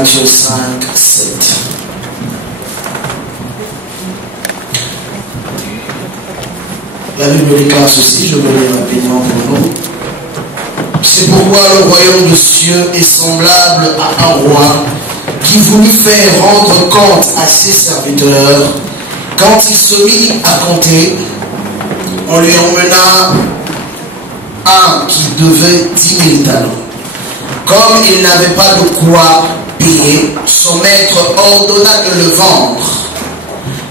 Matthieu 5, 7. La Bible déclare ceci, je le lis rapidement pour nous. C'est pourquoi le royaume des cieux est semblable à un roi qui voulut faire rendre compte à ses serviteurs. Quand il se mit à compter, on lui emmena un qui devait 10 000 talents. Comme il n'avait pas de quoi payer, son maître ordonna de le vendre,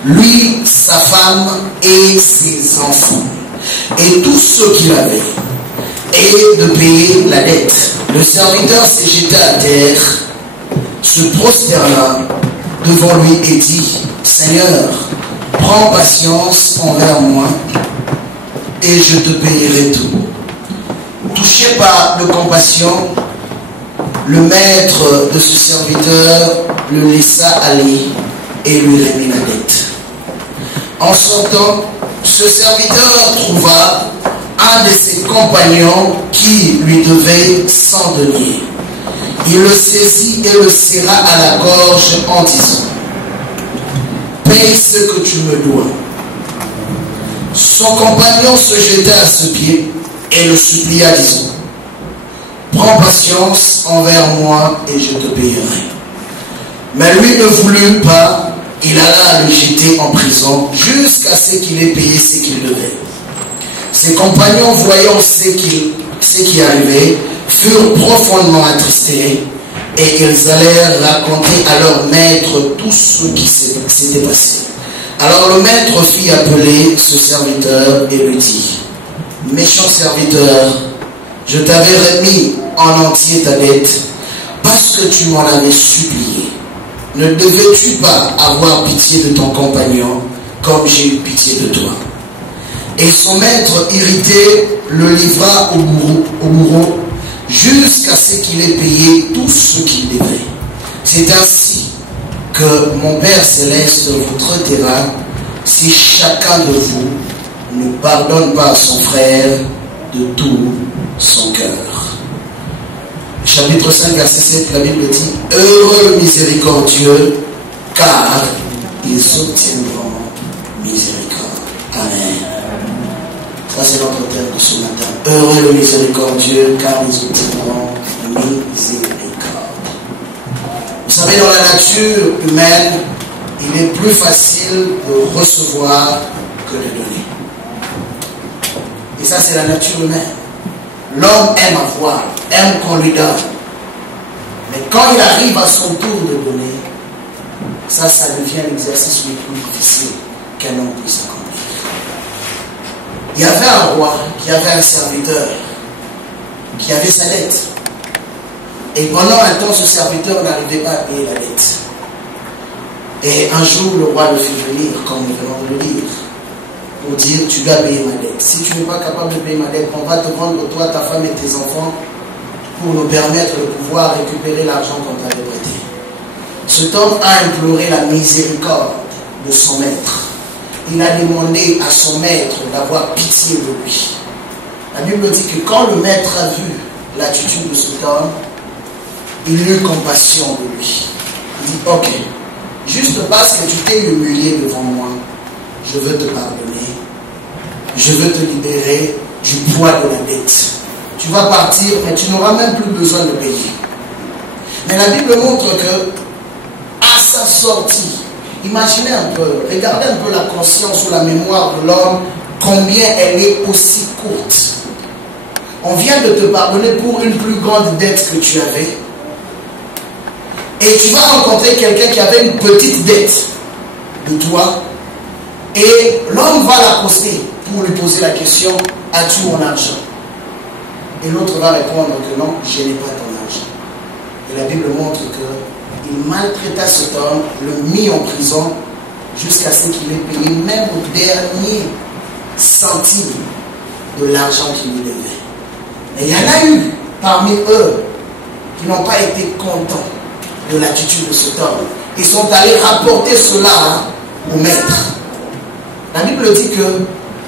lui, sa femme et ses enfants, et tous ceux qu'il avait, et de payer la dette. Le serviteur s'est jeté à terre, se prosterna devant lui et dit, Seigneur, prends patience envers moi, et je te payerai tout. Touché par la compassion, le maître de ce serviteur le laissa aller et lui remit la dette. En sortant, ce serviteur trouva un de ses compagnons qui lui devait 100 deniers. Il le saisit et le serra à la gorge en disant, paye ce que tu me dois. Son compagnon se jeta à ses pieds et le supplia, disant, prends patience envers moi et je te payerai. Mais lui ne voulut pas, il alla le jeter en prison jusqu'à ce qu'il ait payé ce qu'il devait. Ses compagnons, voyant ce qui arrivait, furent profondément attristés et ils allèrent raconter à leur maître tout ce qui s'était passé. Alors le maître fit appeler ce serviteur et lui dit, méchant serviteur, je t'avais remis en entier ta dette parce que tu m'en avais supplié. Ne devais-tu pas avoir pitié de ton compagnon comme j'ai eu pitié de toi? Et son maître irrité le livra au bourreau jusqu'à ce qu'il ait payé tout ce qu'il devait. C'est ainsi que mon Père Céleste vous traitera si chacun de vous ne pardonne pas à son frère de tout son cœur. Chapitre 5, verset 7, la Bible dit, heureux le miséricordieux, car ils obtiendront miséricorde. Amen. Ça, c'est notre thème de ce matin. Heureux le miséricordieux, car ils obtiendront miséricorde. Vous savez, dans la nature humaine, il est plus facile de recevoir que de donner. Et ça, c'est la nature humaine. L'homme aime avoir, aime qu'on lui donne. Mais quand il arrive à son tour de donner, ça devient l'exercice le plus difficile qu'un homme puisse accomplir. Il y avait un roi qui avait un serviteur qui avait sa dette. Et pendant un temps, ce serviteur n'arrivait pas à payer la dette. Et un jour, le roi le fit venir, comme nous venons de le dire, pour dire, tu dois payer ma dette. Si tu n'es pas capable de payer ma dette, on va te vendre, toi, ta femme et tes enfants, pour nous permettre de pouvoir récupérer l'argent qu'on t'avait prêté. Cet homme a imploré la miséricorde de son maître. Il a demandé à son maître d'avoir pitié de lui. La Bible dit que quand le maître a vu l'attitude de cet homme, il eut compassion de lui. Il dit, ok, juste parce que tu t'es humilié devant moi, je veux te pardonner. Je veux te libérer du poids de la dette. Tu vas partir, mais tu n'auras même plus besoin de payer. Mais la Bible montre que, à sa sortie, imaginez un peu, regardez un peu la conscience ou la mémoire de l'homme, combien elle est aussi courte. On vient de te pardonner pour une plus grande dette que tu avais. Et tu vas rencontrer quelqu'un qui avait une petite dette de toi. Et l'homme va l'accoster pour lui poser la question, as-tu mon argent? Et l'autre va répondre que non, je n'ai pas ton argent. Et la Bible montre qu'il maltraita cet homme, le mit en prison, jusqu'à ce qu'il ait payé même au dernier centime de l'argent qu'il lui devait. Et il y en a eu parmi eux qui n'ont pas été contents de l'attitude de cet homme. Ils sont allés rapporter cela au maître. La Bible dit que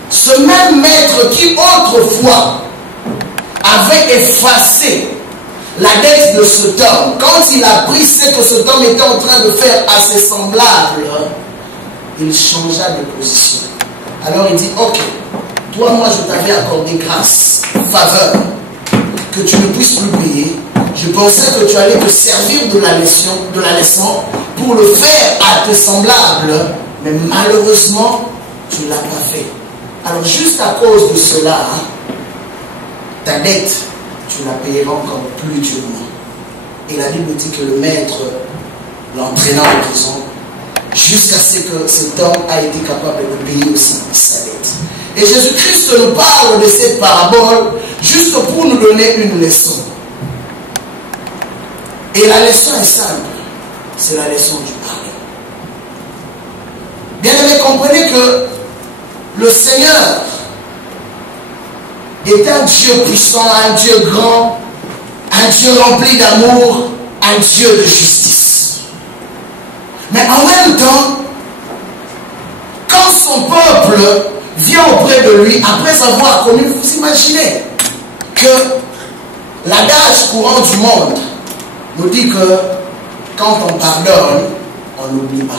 ce même maître qui autrefois avait effacé la dette de cet homme. Quand il a pris ce que cet homme était en train de faire à ses semblables, il changea de position. Alors il dit, ok, toi, moi, je t'avais accordé grâce, faveur, que tu ne puisses plus payer. Je pensais que tu allais te servir de la leçon pour le faire à tes semblables, mais malheureusement, tu ne l'as pas fait. Alors juste à cause de cela, ta dette, tu la payeras encore plus durement. Et la Bible dit que le maître l'entraîna en prison jusqu'à ce que cet homme a été capable de payer aussi sa dette. Et Jésus-Christ nous parle de cette parabole juste pour nous donner une leçon. Et la leçon est simple, c'est la leçon du pardon. Bien aimé, comprenez que le Seigneur est un Dieu puissant, un Dieu grand, un Dieu rempli d'amour, un Dieu de justice. Mais en même temps, quand son peuple vient auprès de lui, après avoir connu, vous imaginez que l'adage courant du monde nous dit que quand on pardonne, on n'oublie pas.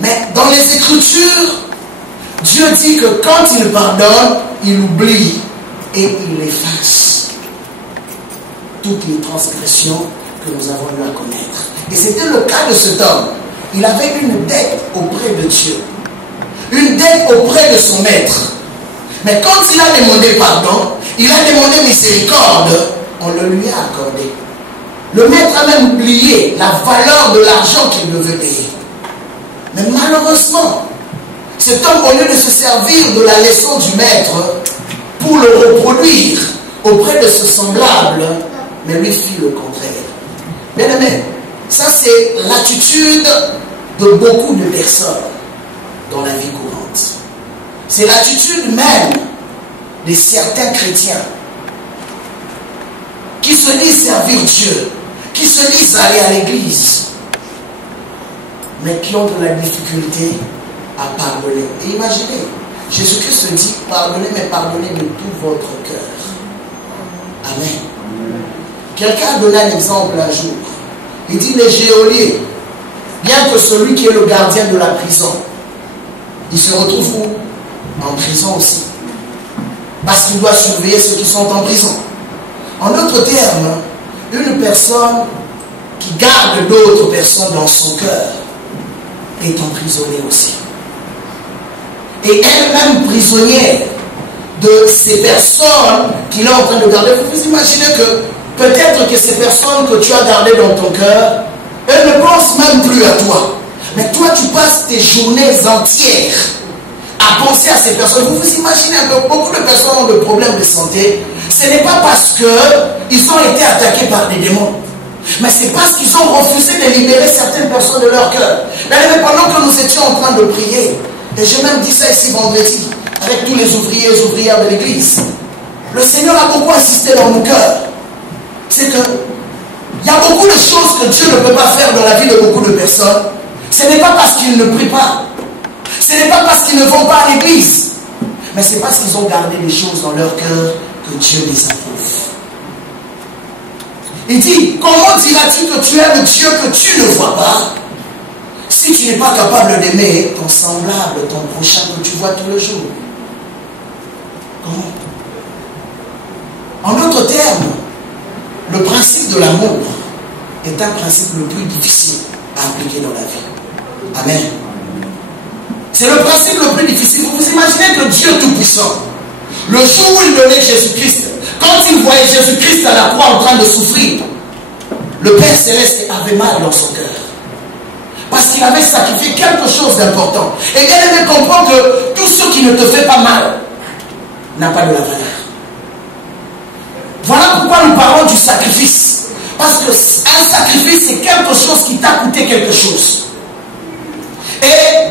Mais dans les Écritures, Dieu dit que quand il pardonne, il oublie et il efface toutes les transgressions que nous avons eu à connaître. Et c'était le cas de cet homme. Il avait une dette auprès de Dieu, une dette auprès de son maître. Mais quand il a demandé pardon, il a demandé miséricorde, on le lui a accordé. Le maître a même oublié la valeur de l'argent qu'il devait payer. Mais malheureusement, cet homme, au lieu de se servir de la leçon du maître pour le reproduire auprès de ce semblable, mais lui fit le contraire. Bien aimé, ça c'est l'attitude de beaucoup de personnes dans la vie courante. C'est l'attitude même de certains chrétiens qui se disent servir Dieu, qui se disent aller à l'église, mais qui ont de la difficulté à pardonner. Et imaginez, Jésus-Christ dit, pardonnez, mais pardonnez de tout votre cœur. Amen. Quelqu'un a donné un exemple un jour. Il dit, les geôliers, bien que celui qui est le gardien de la prison, il se retrouve où? En prison aussi. Parce qu'il doit surveiller ceux qui sont en prison. En d'autres termes, une personne qui garde d'autres personnes dans son cœur est emprisonnée aussi. Et elle-même prisonnière de ces personnes qu'il est en train de garder. Vous vous imaginez que peut-être que ces personnes que tu as gardées dans ton cœur, elles ne pensent même plus à toi. Mais toi, tu passes tes journées entières à penser à ces personnes. Vous vous imaginez que beaucoup de personnes ont des problèmes de santé. Ce n'est pas parce qu'ils ont été attaqués par des démons, mais c'est parce qu'ils ont refusé de libérer certaines personnes de leur cœur. Mais pendant que nous étions en train de prier, et j'ai même dit ça ici vendredi, avec tous les ouvriers et ouvrières de l'église, le Seigneur a beaucoup insisté dans mon cœur. C'est que il y a beaucoup de choses que Dieu ne peut pas faire dans la vie de beaucoup de personnes. Ce n'est pas parce qu'ils ne prient pas. Ce n'est pas parce qu'ils ne vont pas à l'église. Mais c'est parce qu'ils ont gardé des choses dans leur cœur que Dieu les approuve. Il dit, comment diras-tu que tu aimes Dieu que tu ne vois pas, si tu n'es pas capable d'aimer ton semblable, ton prochain que tu vois tous les jours? Comment? En d'autres termes, le principe de l'amour est un principe le plus difficile à appliquer dans la vie. Amen. C'est le principe le plus difficile. Vous vous imaginez que Dieu Tout-Puissant, le jour où il donnait Jésus-Christ, quand il voyait Jésus-Christ à la croix en train de souffrir, le Père Céleste avait mal dans son cœur. Parce qu'il avait sacrifié quelque chose d'important. Et bien aimé, comprend que tout ce qui ne te fait pas mal n'a pas de la valeur. Voilà pourquoi nous parlons du sacrifice. Parce qu'un sacrifice, c'est quelque chose qui t'a coûté quelque chose. Et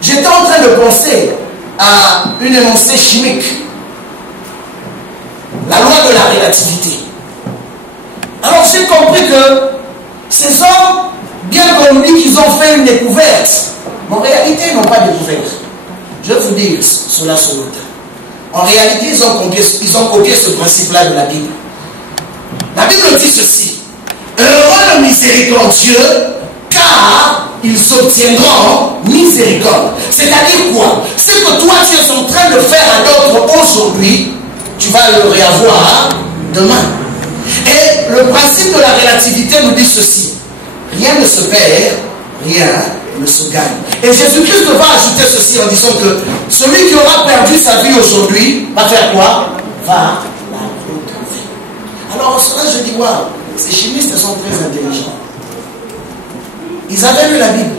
j'étais en train de penser à une énoncée chimique. La loi de la relativité. Alors j'ai compris que ces hommes, bien qu'on dit qu'ils ont fait une découverte, mais en réalité ils n'ont pas découvert. Je vais vous dire cela sur le temps. En réalité, ils ont copié ce principe-là de la Bible. La Bible dit ceci. Heureux le miséricordieux, car ils obtiendront miséricorde. C'est-à-dire quoi? C'est que toi, tu es en train de faire à d'autres aujourd'hui, tu vas le réavoir demain. Et le principe de la relativité nous dit ceci. Rien ne se perd, rien ne se gagne. Et Jésus-Christ va ajouter ceci en disant que celui qui aura perdu sa vie aujourd'hui va faire quoi? Va la retrouver. Alors en cela, je dis, waouh, ces chimistes sont très intelligents. Ils avaient lu la Bible.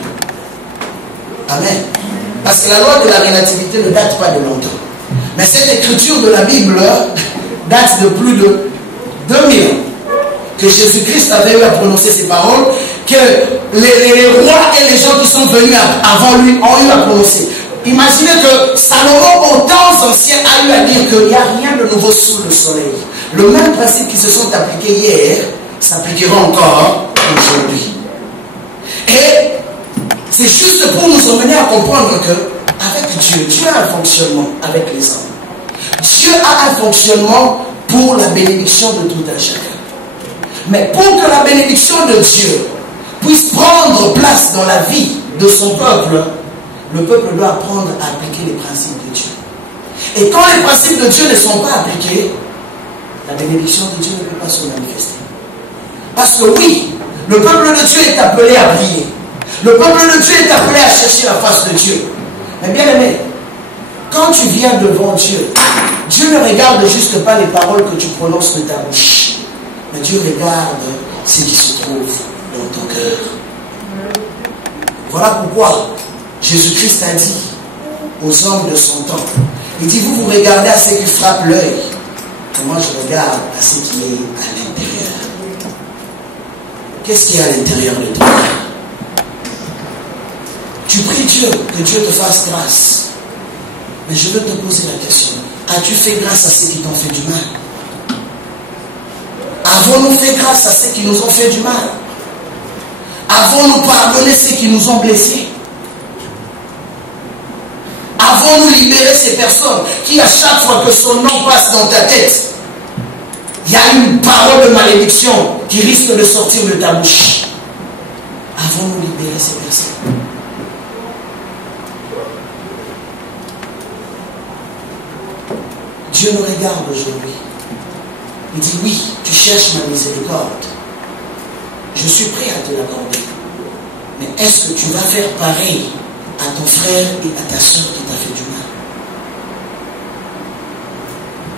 Amen. Parce que la loi de la relativité ne date pas de longtemps. Mais cette écriture de la Bible date de plus de 2000 ans. Que Jésus-Christ avait eu à prononcer ces paroles, que les rois et les gens qui sont venus avant lui ont eu à prononcer. Imaginez que Salomon, aux temps anciens, a eu à dire qu'il n'y a rien de nouveau sous le soleil. Le même principe qui se sont appliqués hier s'appliquera encore aujourd'hui. Et c'est juste pour nous emmener à comprendre que avec Dieu, Dieu a un fonctionnement avec les hommes. Dieu a un fonctionnement pour la bénédiction de tout un chacun. Mais pour que la bénédiction de Dieu puisse prendre place dans la vie de son peuple, le peuple doit apprendre à appliquer les principes de Dieu. Et quand les principes de Dieu ne sont pas appliqués, la bénédiction de Dieu ne peut pas se manifester. Parce que oui, le peuple de Dieu est appelé à prier. Le peuple de Dieu est appelé à chercher la face de Dieu. Mais bien aimé, quand tu viens devant Dieu, Dieu ne regarde juste pas les paroles que tu prononces de ta bouche. Mais Dieu regarde ce qui se trouve dans ton cœur. Voilà pourquoi Jésus-Christ a dit aux hommes de son temps, il dit, vous regardez à ce qui frappe l'œil, et moi je regarde à ce qui est à l'intérieur. Qu'est-ce qui est à l'intérieur de toi? Tu pries Dieu, que Dieu te fasse grâce. Mais je veux te poser la question, as-tu fait grâce à ceux qui t'ont fait du mal? Avons-nous fait grâce à ceux qui nous ont fait du mal? Avons-nous pardonné ceux qui nous ont blessés? Avons-nous libéré ces personnes qui, à chaque fois que son nom passe dans ta tête, il y a une parole de malédiction qui risque de sortir de ta bouche? Avons-nous libéré ces personnes? Dieu nous regarde aujourd'hui. Il dit, oui, tu cherches ma miséricorde. Je suis prêt à te l'accorder. Mais est-ce que tu vas faire pareil à ton frère et à ta soeur qui t'a fait du mal?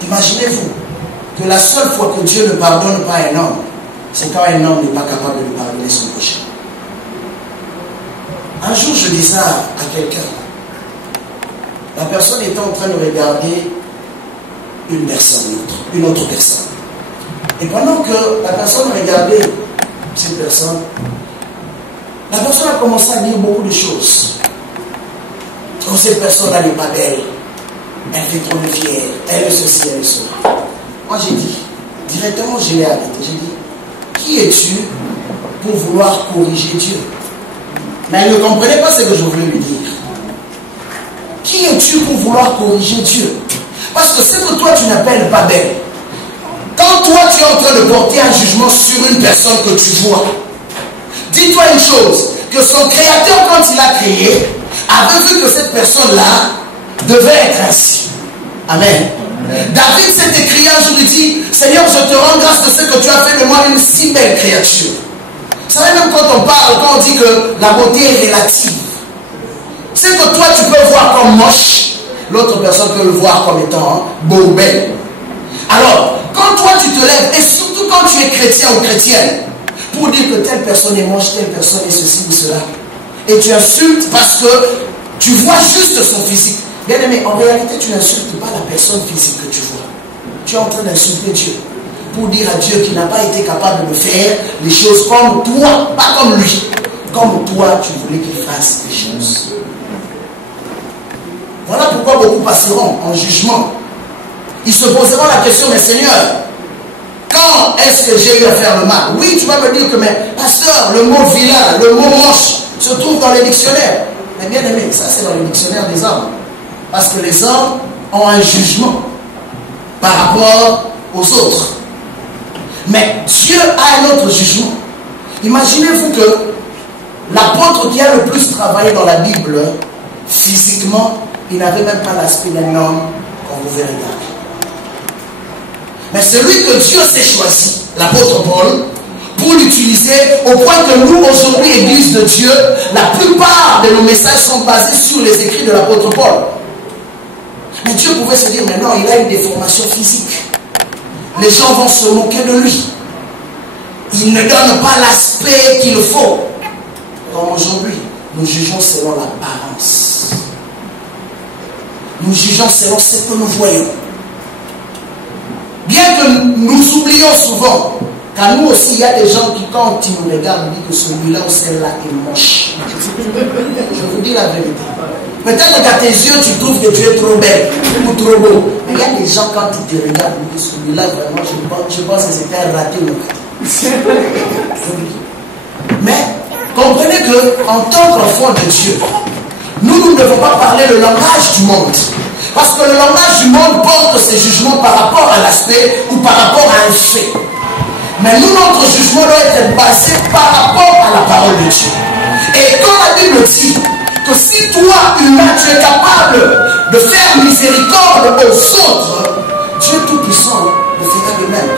Imaginez-vous que la seule fois que Dieu ne pardonne pas un homme, c'est quand un homme n'est pas capable de pardonner son prochain. Un jour, je disais à quelqu'un, la personne était en train de regarder une autre personne. Et pendant que la personne regardait cette personne, la personne a commencé à dire beaucoup de choses. Oh, cette personne-là n'est pas belle. Elle fait trop de fière. Elle est ceci, elle est cela. Moi j'ai dit, directement je l'ai arrêté. J'ai dit, qui es-tu pour vouloir corriger Dieu? Mais elle ne comprenait pas ce que je voulais lui dire. Qui es-tu pour vouloir corriger Dieu? Parce que ce que toi tu n'appelles pas belle, quand toi tu es en train de porter un jugement sur une personne que tu vois, dis-toi une chose, que son créateur quand il a créé, avait vu que cette personne-là devait être ainsi. Amen. David s'est écrit un jour, il dit, Seigneur, je te rends grâce de ce que tu as fait de moi une si belle créature. Vous savez, même quand on parle, quand on dit que la beauté est relative, c'est que toi tu peux voir comme moche, l'autre personne peut le voir comme étant beau ou belle. Alors, quand toi tu te lèves, et surtout quand tu es chrétien ou chrétienne, pour dire que telle personne est moche, telle personne est ceci ou cela, et tu insultes parce que tu vois juste son physique. Bien aimé, en réalité, tu n'insultes pas la personne physique que tu vois. Tu es en train d'insulter Dieu. Pour dire à Dieu qu'il n'a pas été capable de faire les choses comme toi, pas comme lui. Comme toi, tu voulais qu'il fasse les choses. Voilà pourquoi beaucoup passeront en jugement. Ils se poseront la question, mais Seigneur, quand est-ce que j'ai eu à faire le mal? Oui, tu vas me dire que, mais pasteur, le mot vilain, le mot moche, se trouve dans les dictionnaires. Mais bien aimé, ça c'est dans les dictionnaires des hommes. Parce que les hommes ont un jugement par rapport aux autres. Mais Dieu a un autre jugement. Imaginez-vous que l'apôtre qui a le plus travaillé dans la Bible, physiquement, il n'avait même pas l'aspect d'un homme qu'on pouvait regarder. Mais celui que Dieu s'est choisi, l'apôtre Paul, pour l'utiliser, au point que nous, aujourd'hui, Église de Dieu, la plupart de nos messages sont basés sur les écrits de l'apôtre Paul. Mais Dieu pouvait se dire, mais non, il a une déformation physique. Les gens vont se moquer de lui. Il ne donne pas l'aspect qu'il faut. Comme aujourd'hui, nous jugeons selon l'apparence. Nous jugeons selon ce que nous voyons. Bien que nous oublions souvent, car nous aussi, il y a des gens qui, quand ils nous regardent, disent que celui-là ou celle-là est moche. Je vous dis la vérité. Peut-être qu'à tes yeux, tu trouves que tu es trop belle ou trop beau. Mais il y a des gens, quand ils te regardent, ils disent celui-là, vraiment, je pense que c'était un raté ou un raté. Mais comprenez qu'en tant qu'enfant de Dieu, nous ne devons pas parler le langage du monde. Parce que le langage du monde porte ses jugements par rapport à l'aspect ou par rapport à un fait. Mais nous, notre jugement doit être basé par rapport à la parole de Dieu. Et quand la Bible dit que si toi, humain, tu es capable de faire miséricorde aux autres, Dieu Tout-Puissant le fera de même.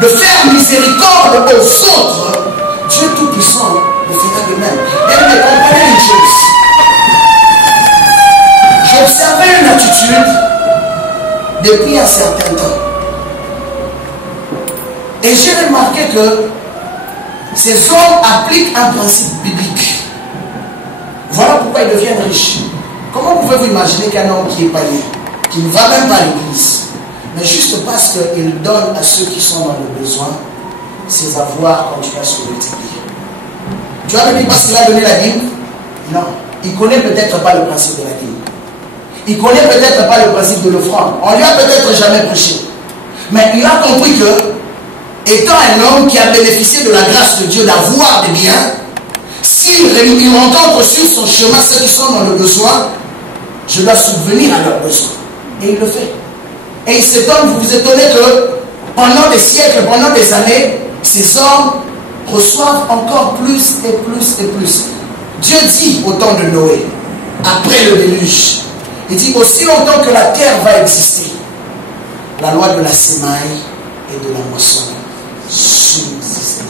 De faire miséricorde aux autres, Dieu Tout-Puissant le fera de même. Et vous comprenez une chose. J'observais une attitude depuis un certain temps. Et j'ai remarqué que ces hommes appliquent un principe biblique. Voilà pourquoi ils deviennent riches. Comment pouvez-vous imaginer qu'un homme qui est païen, qui ne va même pas à l'église, mais juste parce qu'il donne à ceux qui sont dans le besoin, ses avoirs continuent à se multiplier. Tu vas me dire parce qu'il a donné la dîme? Non. Il ne connaît peut-être pas le principe de la dîme. Il ne connaît peut-être pas le principe de l'offrande. On lui a peut-être jamais prêché. Mais il a compris que, étant un homme qui a bénéficié de la grâce de Dieu d'avoir des biens, s'il rencontre sur son chemin ceux qui sont dans le besoin, je dois subvenir à leurs besoins. Et il le fait. Et il s'étonne, vous vous étonnez que pendant des siècles, pendant des années, ces hommes reçoivent encore plus et plus et plus. Dieu dit au temps de Noé, après le déluge, il dit aussi longtemps que la terre va exister, la loi de la semaille et de la moisson subsistera.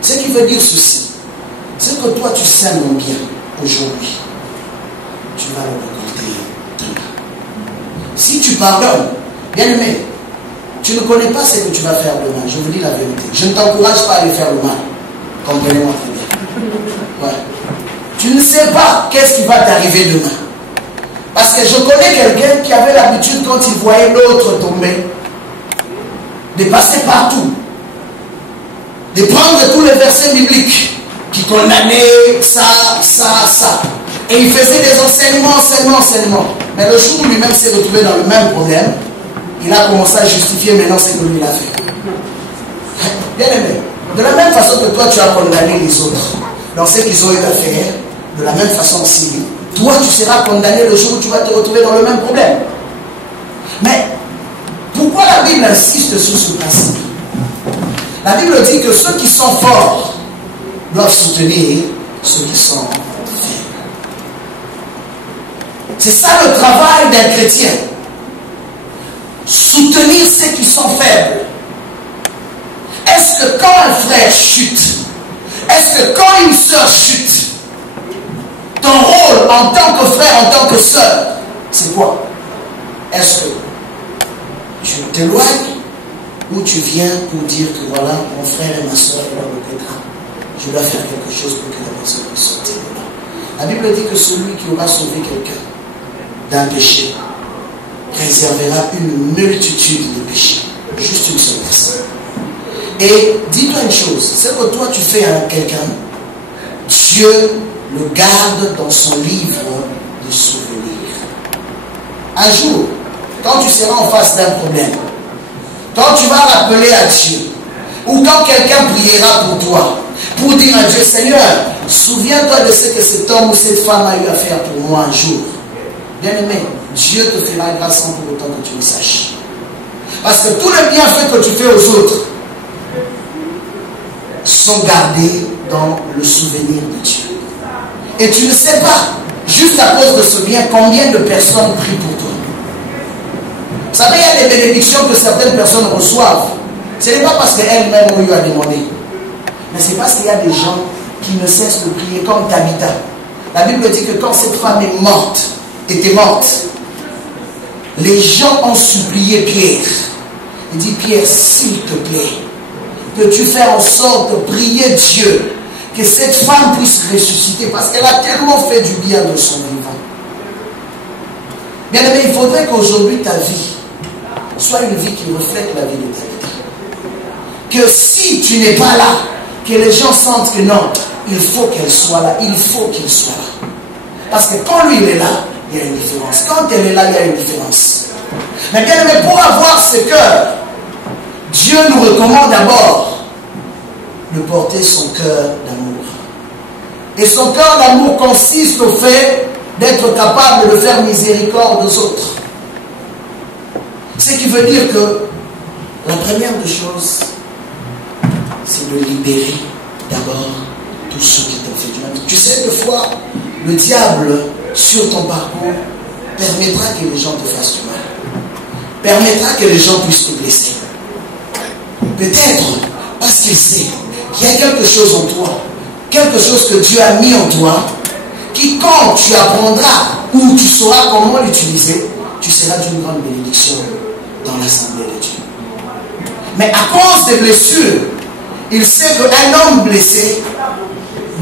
Ce qui veut dire ceci, c'est que toi tu sèmes mon bien aujourd'hui, tu vas le rencontrer demain. Si tu pardonnes, bien aimé, tu ne connais pas ce que tu vas faire demain. Je vous dis la vérité. Je ne t'encourage pas à aller faire le mal. Comprenez-moi très bien. Ouais. Tu ne sais pas qu'est-ce qui va t'arriver demain. Parce que je connais quelqu'un qui avait l'habitude, quand il voyait l'autre tomber, de passer partout, de prendre tous les versets bibliques qui condamnaient ça. Et il faisait des enseignements. Mais le jour où lui-même s'est retrouvé dans le même problème, il a commencé à justifier maintenant ce que lui a fait. Bien aimé, de la même façon que toi tu as condamné les autres dans ce qu'ils ont eu à faire, de la même façon aussi, toi tu seras condamné le jour où tu vas te retrouver dans le même problème. Mais pourquoi la Bible insiste sur ce principe? La Bible dit que ceux qui sont forts doivent soutenir ceux qui sont faibles. C'est ça le travail d'un chrétien. Soutenir ceux qui sont faibles. Est-ce que quand un frère chute, est-ce que quand une sœur chute, ton rôle en tant que frère, en tant que sœur, c'est quoi? Est-ce que tu t'éloignes ou tu viens pour dire que voilà, mon frère et ma sœur est dans le pétrin, je dois faire quelque chose pour que la personne puisse sortir de là? La Bible dit que celui qui aura sauvé quelqu'un d'un péché préservera une multitude de péchés. Juste une seule personne. Et dis-toi une chose, ce que toi tu fais à quelqu'un, Dieu le garde dans son livre de souvenirs. Un jour, quand tu seras en face d'un problème, quand tu vas rappeler à Dieu, ou quand quelqu'un priera pour toi, pour dire à Dieu, Seigneur, souviens-toi de ce que cet homme ou cette femme a eu à faire pour moi un jour. Bien-aimé, Dieu te fera grâce sans pour autant que tu le saches. Parce que tous les bienfaits que tu fais aux autres sont gardés dans le souvenir de Dieu. Et tu ne sais pas, juste à cause de ce bien, combien de personnes prient pour toi. Vous savez, il y a des bénédictions que certaines personnes reçoivent. Ce n'est pas parce qu'elles-mêmes ont eu à demander, mais c'est parce qu'il y a des gens qui ne cessent de prier comme Tabitha. La Bible dit que quand cette femme était morte, les gens ont supplié Pierre. Il dit, Pierre, s'il te plaît, peux-tu faire en sorte de prier Dieu que cette femme puisse ressusciter parce qu'elle a tellement fait du bien de son vivant. Bien aimé, il faudrait qu'aujourd'hui ta vie soit une vie qui reflète la vie de ta vie. Que si tu n'es pas là, que les gens sentent que non, il faut qu'elle soit là, il faut qu'il soit là. Parce que quand lui il est là, il y a une différence. Quand elle est là, il y a une différence. Mais bien aimé, pour avoir ce cœur, Dieu nous recommande d'abord de porter son cœur d'amour. Et son cœur d'amour consiste au fait d'être capable de faire miséricorde aux autres. Ce qui veut dire que la première des choses, c'est de libérer d'abord tous ceux qui t'ont fait du mal. Tu sais, des fois, le diable, sur ton parcours, permettra que les gens te fassent du mal. Permettra que les gens puissent te blesser. Peut-être parce qu'il sait qu'il y a quelque chose en toi, quelque chose que Dieu a mis en toi, qui quand tu apprendras ou tu sauras comment l'utiliser, tu seras d'une grande bénédiction dans l'assemblée de Dieu. Mais à cause des blessures, il sait qu'un homme blessé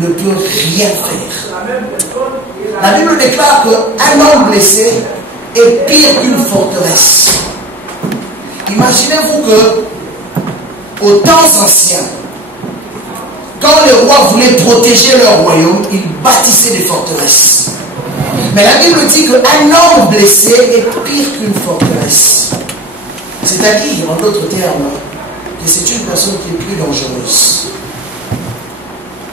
ne peut rien faire. La Bible déclare qu'un homme blessé est pire qu'une forteresse. Imaginez-vous que, aux temps anciens, quand les rois voulaient protéger leur royaume, ils bâtissaient des forteresses. Mais la Bible dit qu'un homme blessé est pire qu'une forteresse. C'est-à-dire, en d'autres termes, que c'est une personne qui est plus dangereuse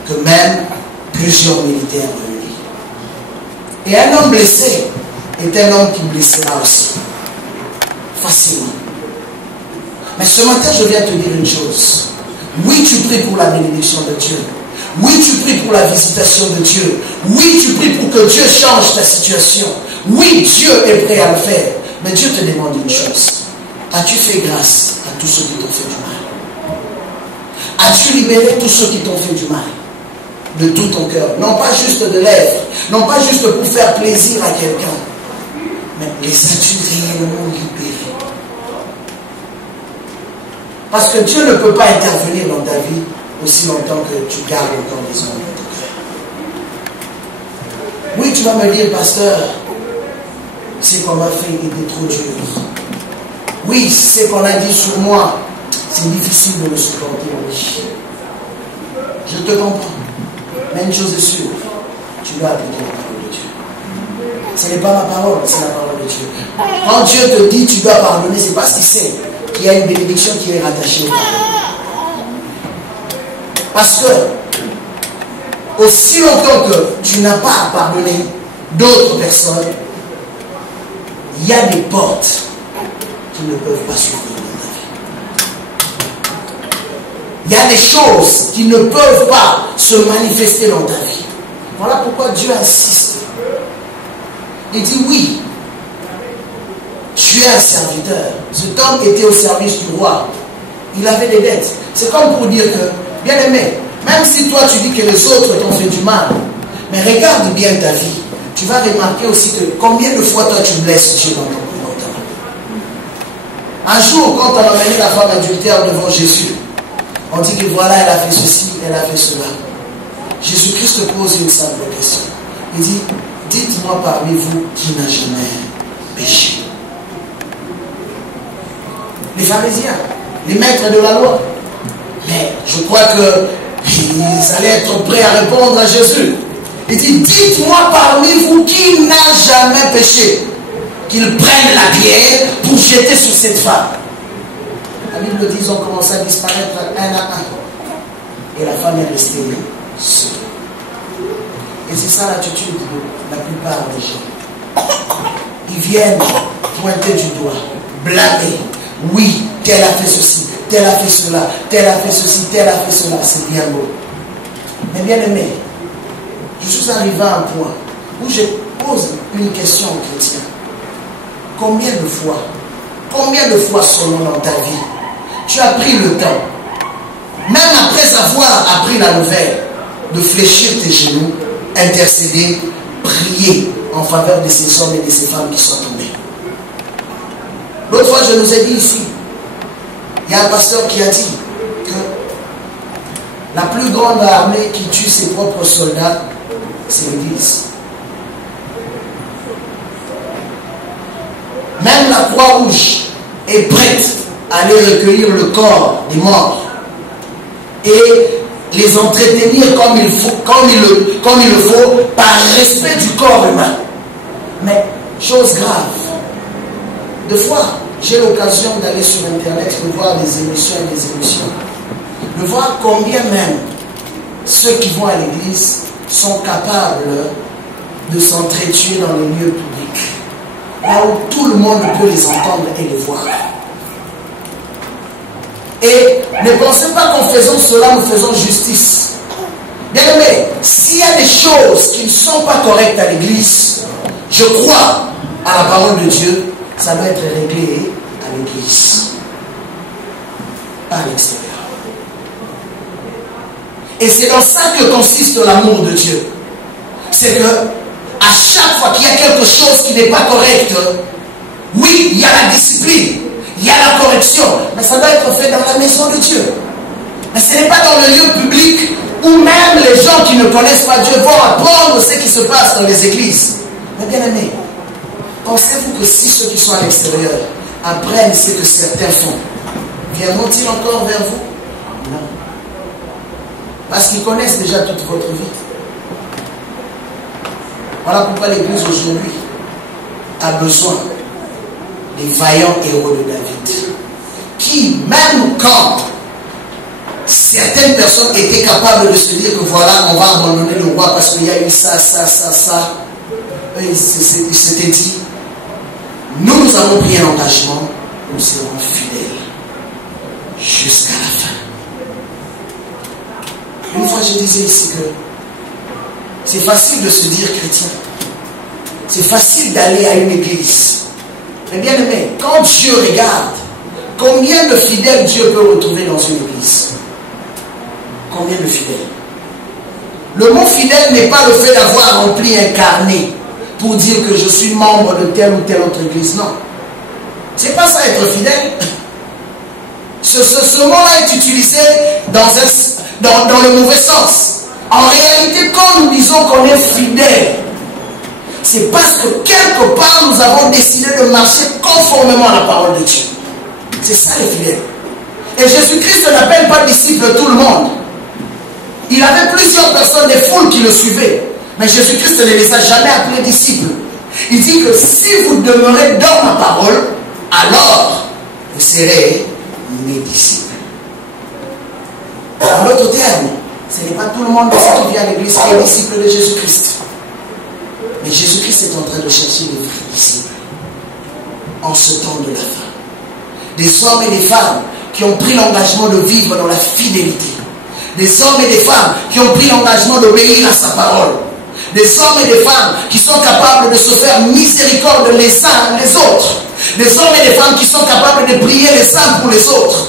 que même plusieurs militaires réunis. Et un homme blessé est un homme qui blessera aussi, facilement. Mais ce matin, je viens te dire une chose. Oui, tu pries pour la bénédiction de Dieu. Oui, tu pries pour la visitation de Dieu. Oui, tu pries pour que Dieu change ta situation. Oui, Dieu est prêt à le faire. Mais Dieu te demande une chose. As-tu fait grâce à tous ceux qui t'ont fait du mal? As-tu libéré tous ceux qui t'ont fait du mal? De tout ton cœur. Non pas juste de lèvres. Non pas juste pour faire plaisir à quelqu'un. Mais les as-tu réellement libérés? Parce que Dieu ne peut pas intervenir dans ta vie aussi longtemps que tu gardes encore des hommes dans ton cœur. Oui, tu vas me dire, pasteur, ce qu'on m'a fait était trop dur. Oui, ce qu'on a dit sur moi, c'est difficile de le supporter. Oui. Je te comprends. Mais une chose est sûre, tu dois appliquer la parole de Dieu. Ce n'est pas ma parole, c'est la parole de Dieu. Quand Dieu te dit tu dois pardonner, c'est parce qu'il sait qu'il y a une bénédiction qui est rattachée au pardon. Parce que, aussi longtemps que tu n'as pas pardonné d'autres personnes, il y a des portes qui ne peuvent pas s'ouvrir dans ta vie. Il y a des choses qui ne peuvent pas se manifester dans ta vie. Voilà pourquoi Dieu insiste. Il dit oui, tu es un serviteur. Cet homme était au service du roi. Il avait des dettes. C'est comme pour dire que, bien aimé, même si toi tu dis que les autres t'ont fait du mal, mais regarde bien ta vie. Tu vas remarquer aussi que combien de fois toi tu blesses Dieu dans ton comportement. Un jour, quand on a amené la femme adultère devant Jésus, on dit que voilà, elle a fait ceci, elle a fait cela. Jésus-Christ pose une simple question. Il dit, dites-moi parmi vous qui n'a jamais péché. Les pharisiens, les maîtres de la loi. Mais je crois qu'ils allaient être prêts à répondre à Jésus. Il dit, dites-moi parmi vous qui n'a jamais péché, qu'ils prennent la pierre pour jeter sur cette femme. La Bible dit, ils ont commencé à disparaître un à un. Et la femme est restée seule. Et c'est ça l'attitude de la plupart des gens. Ils viennent pointer du doigt, blâmer. Oui, tel a fait ceci, tel a fait cela, tel a fait ceci, tel a fait cela. C'est bien beau. Mais bien aimé, je suis arrivé à un point où je pose une question aux chrétiens. Combien de fois seulement dans ta vie, tu as pris le temps, même après avoir appris la nouvelle, de fléchir tes genoux, intercéder, prier en faveur de ces hommes et de ces femmes qui sont tombés. L'autre fois, je nous ai dit ici, il y a un pasteur qui a dit que la plus grande armée qui tue ses propres soldats, c'est l'Église. Même la Croix-Rouge est prête à aller recueillir le corps des morts et les entretenir comme il le faut par respect du corps humain. Mais, chose grave, des fois, j'ai l'occasion d'aller sur Internet, de voir des émissions et des émissions, de voir combien même ceux qui vont à l'église sont capables de s'entretuer dans les lieux publics, là où tout le monde peut les entendre et les voir. Et ne pensez pas qu'en faisant cela, nous faisons justice. Bien aimé, s'il y a des choses qui ne sont pas correctes à l'église, je crois à la parole de Dieu, ça doit être réglé à l'église, pas à l'extérieur. Et c'est dans ça que consiste l'amour de Dieu. C'est que à chaque fois qu'il y a quelque chose qui n'est pas correct, oui, il y a la discipline, il y a la correction, mais ça doit être fait dans la maison de Dieu. Mais ce n'est pas dans le lieu public où même les gens qui ne connaissent pas Dieu vont apprendre ce qui se passe dans les églises. Mais bien aimé, pensez-vous que si ceux qui sont à l'extérieur apprennent ce que certains font, viendront-ils encore vers vous? Non. Parce qu'ils connaissent déjà toute votre vie. Voilà pourquoi l'Église aujourd'hui a besoin des vaillants héros de David, qui, même quand certaines personnes étaient capables de se dire que voilà, on va abandonner le roi parce qu'il y a eu ça, ils s'étaient dit, nous avons pris un engagement, nous serons fidèles jusqu'à la fin. Une fois, je disais ici que c'est facile de se dire chrétien. C'est facile d'aller à une église. Mais bien aimé, quand Dieu regarde, combien de fidèles Dieu peut retrouver dans une église? Combien de fidèles? Le mot fidèle n'est pas le fait d'avoir rempli un carnet pour dire que je suis membre de telle ou telle autre église. Non. C'est pas ça être fidèle. Ce mot-là est utilisé dans le mauvais sens. En réalité, quand nous disons qu'on est fidèle, c'est parce que quelque part nous avons décidé de marcher conformément à la parole de Dieu. C'est ça les fidèles. Et Jésus-Christ n'appelle pas disciple tout le monde. Il avait plusieurs personnes, des foules qui le suivaient. Mais Jésus-Christ ne les a jamais appelés disciples. Il dit que si vous demeurez dans ma parole, alors vous serez mes disciples. En d'autres termes, ce n'est pas tout le monde qui vient à l'église qui est disciple de Jésus-Christ. Mais Jésus-Christ est en train de chercher des vrais disciples en ce temps de la fin. Des hommes et des femmes qui ont pris l'engagement de vivre dans la fidélité. Des hommes et des femmes qui ont pris l'engagement d'obéir à sa parole. Des hommes et des femmes qui sont capables de se faire miséricorde les uns les autres. Des hommes et des femmes qui sont capables de prier les uns pour les autres.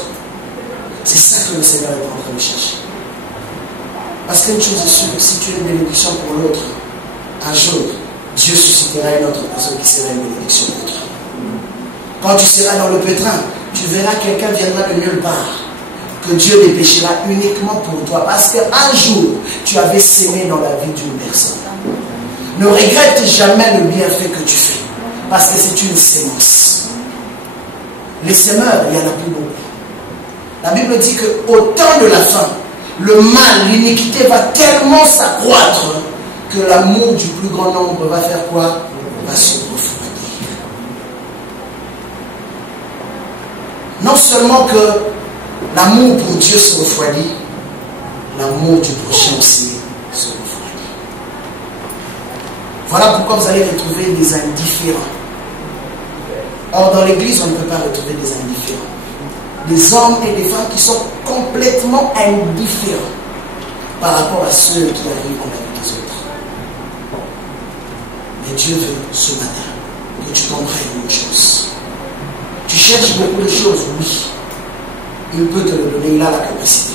C'est ça que le Seigneur est en train de chercher. Parce qu'une chose est sûre, si tu es une bénédiction pour l'autre, un jour, Dieu suscitera une autre personne qui sera une bénédiction pour toi. Quand tu seras dans le pétrin, tu verras quelqu'un viendra de nulle part, que Dieu dépêchera uniquement pour toi. Parce qu'un jour, tu avais sémé dans la vie d'une personne. Ne regrette jamais le bienfait que tu fais. Parce que c'est une sémence. Les sémeurs, il n'y en a plus beaucoup. La Bible dit qu'au temps de la fin, le mal, l'iniquité va tellement s'accroître que l'amour du plus grand nombre va faire quoi? Va se refroidir. Non seulement que l'amour pour Dieu se refroidit, l'amour du prochain aussi se refroidit. Voilà pourquoi vous allez retrouver des indifférents. Or, dans l'église, on ne peut pas retrouver des indifférents. Des hommes et des femmes qui sont complètement indifférents par rapport à ceux qui arrivent dans la vie des autres. Mais Dieu veut ce matin que tu comprennes une chose. Tu cherches beaucoup de choses, oui. Il peut te le donner, il a la capacité.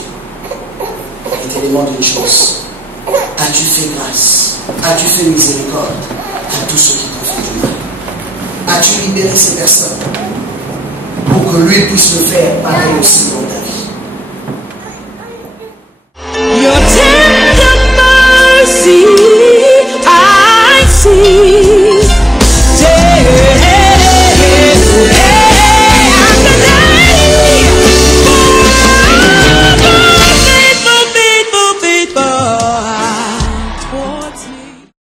Et te demande une chose. As-tu fait grâce? As-tu fait miséricorde à tous ceux qui t'ont fait du mal? As-tu libéré ces personnes pour que lui puisse le faire pareil aussi?